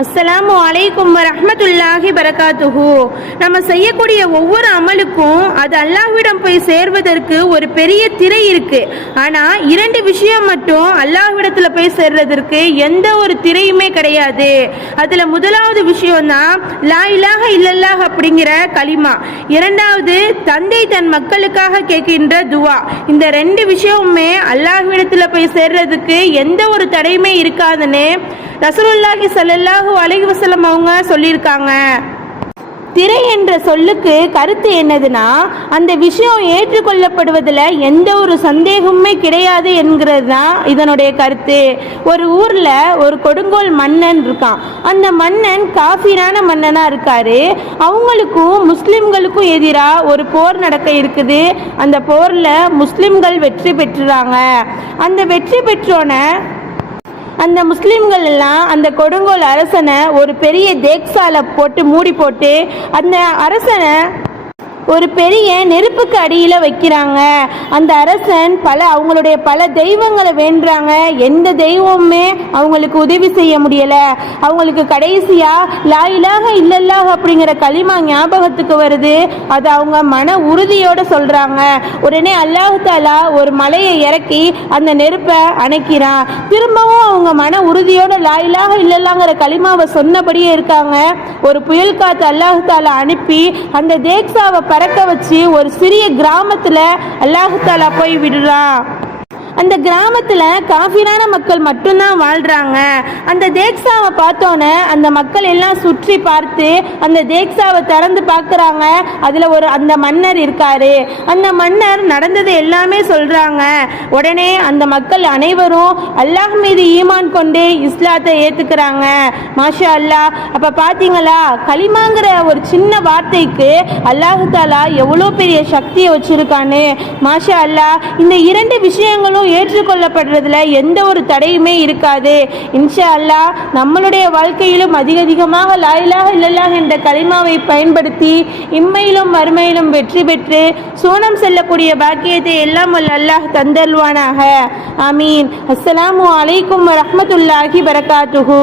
அஸ்ஸலாமு அலைக்கும் வரஹ்மத்துல்லாஹி பரகாத்துஹு. நம்ம செய்யக்கூடிய ஒவ்வொரு அமலுக்கும் அது அல்லாஹ்விடம் போய் சேர்வதற்கு ஒரு பெரிய திரை இருக்கு. ஆனா இரண்டு விஷயம் மட்டும் அல்லாஹ்விடத்துல போய் சேர்றதற்கு எந்த ஒரு திரையுமே கிடையாது. அதுல முதலாவது விஷயம் தான் லா இலாஹ இல்லல்லாஹ் அப்படிங்கிற கலிமா. இரண்டாவது தந்தை தன் மக்களுக்காக கேட்கின்ற துவா. இந்த ரெண்டு விஷயமுமே அல்லாஹ்விடத்துல போய் சேர்றதுக்கு எந்த ஒரு தடையுமே இருக்காதுன்னு ரசூலுல்லாஹி ஸல்லல்லாஹு அலைஹி வஸல்லம் அவங்க சொல்லியிருக்காங்க. திரை என்ற சொல்லுக்கு கருத்து என்னதுன்னா, அந்த விஷயம் ஏற்றுக்கொள்ளப்படுவதில் எந்த ஒரு சந்தேகமுமே கிடையாது என்கிறது தான் இதனுடைய கருத்து. ஒரு ஊரில் ஒரு கொடுங்கோல் மன்னன் இருக்கான். அந்த மன்னன் காஃபிரான மன்னனாக இருக்காரு. அவங்களுக்கும் முஸ்லிம்களுக்கும் எதிராக ஒரு போர் நடக்க இருக்குது. அந்த போரில் முஸ்லிம்கள் வெற்றி பெற்றுறாங்க. அந்த வெற்றி பெற்றோன அந்த முஸ்லிம்கள் எல்லாம் அந்த கொடுங்கோல் அரசனை ஒரு பெரிய தேக்ஸால போட்டு மூடி போட்டு அந்த அரசனை ஒரு பெரிய நெருப்புக்கு அடியில் வைக்கிறாங்க. அந்த அரசன் அவங்களுடைய பல தெய்வங்களை வேண்டுறாங்க. எந்த தெய்வமுமே அவங்களுக்கு உதவி செய்ய முடியல. அவங்களுக்கு கடைசியா லா இலாஹ இல்லல்லாஹ் அப்படிங்கிற கலிமா ஞாபகத்துக்கு வருது. அது அவங்க மன உறுதியோட சொல்றாங்க. உடனே அல்லாஹ் தஆலா ஒரு மலையை இறக்கி அந்த நெருப்பை அணைக்கிறான். திரும்பவும் அவங்க மன உறுதியோட லா இலாஹ இல்லல்லாஹ்ங்கிற கலிமாவை சொன்னபடியே இருக்காங்க. ஒரு புயல் காத்து அல்லாஹ் தஆலா அனுப்பி அந்த தேக்ஸாவை பறக்க வச்சு ஒரு சிறிய கிராமத்துல அல்லாஹ் தஆலா போய் விடுறான். அந்த கிராமத்துல காஃபிரான மக்கள் மட்டும்தான் வாழ்றாங்க. அந்த தேக்ஸாவை பார்த்தோன்னே அந்த மக்கள் எல்லாம் சுற்றி பார்த்து அந்த தேக்ஸாவை திறந்து பார்க்குறாங்க. அதுல அந்த மன்னர் இருக்காரு. அந்த மன்னர் நடந்தது எல்லாமே சொல்றாங்க. உடனே அந்த மக்கள் அனைவரும் அல்லாஹ் மீது ஈமான் கொண்டு இஸ்லாத்தை ஏத்துக்கிறாங்க. மாஷா அல்லாஹ். அப்ப பாத்தீங்களா, கலிமாங்கிற ஒரு சின்ன வார்த்தைக்கு அல்லாஹ் தஆலா எவ்வளோ பெரிய சக்தியை வச்சிருக்கான்னு. மாஷா அல்லாஹ். இந்த இரண்டு விஷயங்களும் ஏற்றுக்கொள்ளப்படுறதுல எந்த ஒரு தடையுமே இருக்காது. இன்ஷா அல்லாஹ் நம்மளுடைய வாழ்க்கையிலும் அதிகமாக லா இலாஹ இல்லல்லாஹ் என்ற கலிமாவை பயன்படுத்தி இம்மையிலும் மறுமையிலும் வெற்றி பெற்று சோனம் செல்லக்கூடிய பாக்கியத்தை எல்லாம் அல்லாஹ் தந்தல்வானாக. ஆமீன். அஸ்ஸலாமு அலைக்கும் வரஹ்மத்துல்லாஹி பரகாத்துஹு.